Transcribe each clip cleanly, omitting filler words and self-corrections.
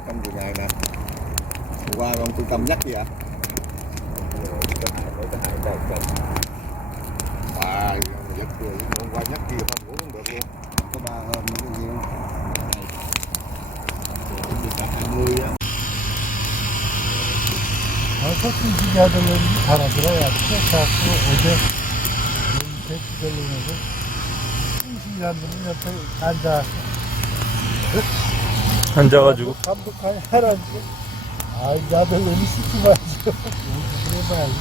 mấy con vườn này nè. Qua ông tôi cầm nhắc gì ạ? À, giật rồi, qua nhắc kia không ngủ không được luôn. Có 3 hôm nó bao nhiêu? Đi cả 20 á. 서충지자들은 달아들어야 자꾸 어제 대치들리면서 충신자들은 옆에 앉아가지고 감독하니 하라는데 아 나도 너무 시키 말이죠 그래봐야지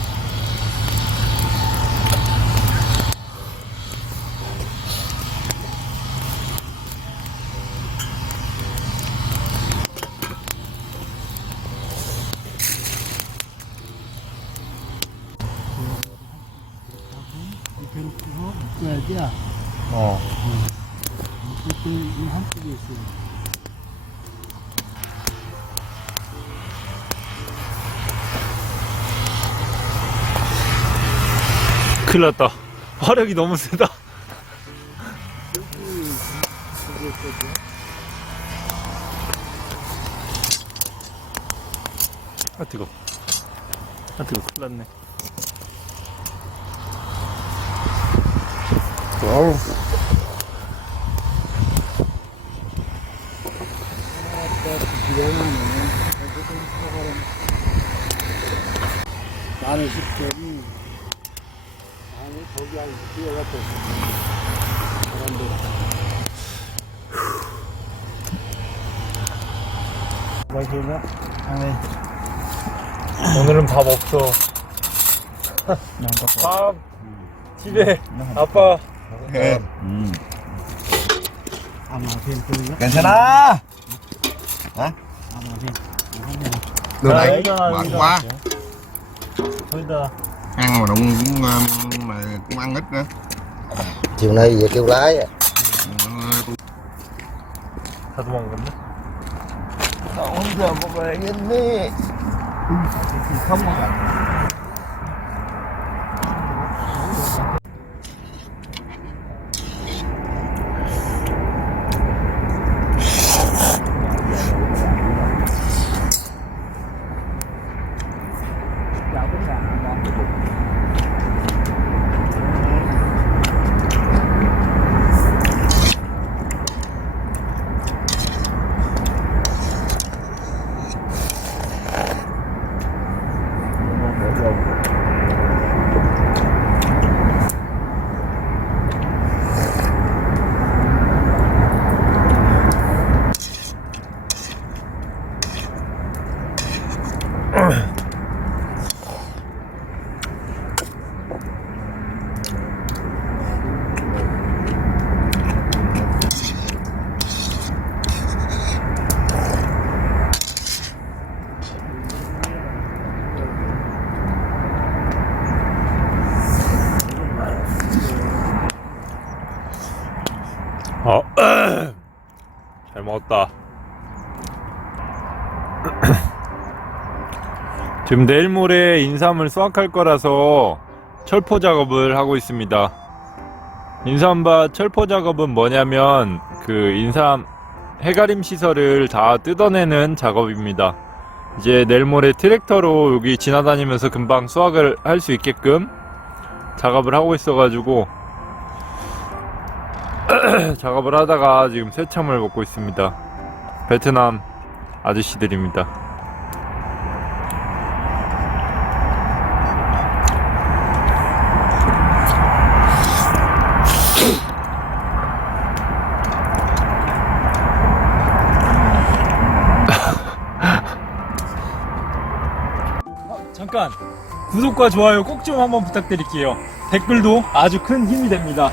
괴롭히고 묶어야지 묶을 때 한쪽에 있어요 큰일 났다. 화력이 너무 세다. 아 뜨거. 아 뜨거. 큰일 났네. 와우. 나는 10점이 아니 거기 한 뛰어갔다 사람들 맛있나? 아니 오늘은 밥 없어. 밥 집에 아빠. 아마 벤트가 괜찮아. Hả? 아마 벤트 Đường này Dạ, mệt quá. thôi đã. Ăn mà cũng mà cũng ăn ít nữa. Chiều nay về kêu lái à. 다 도망갔네. Cậu giờ một về nhìn đi. Không mà. 잘 먹었다. 지금 내일 모레 인삼을 수확할 거라서 철포 작업을 하고 있습니다. 인삼밭 철포 작업은 뭐냐면 그 인삼 해가림 시설을 다 뜯어내는 작업입니다. 이제 내일 모레 트랙터로 여기 지나다니면서 금방 수확을 할 수 있게끔 작업을 하고 있어가지고 작업을 하다가 지금 새참을 먹고 있습니다. 베트남 아저씨들입니다. 잠깐 구독과 좋아요 꼭 좀 한번 부탁드릴게요. 댓글도 아주 큰 힘이 됩니다.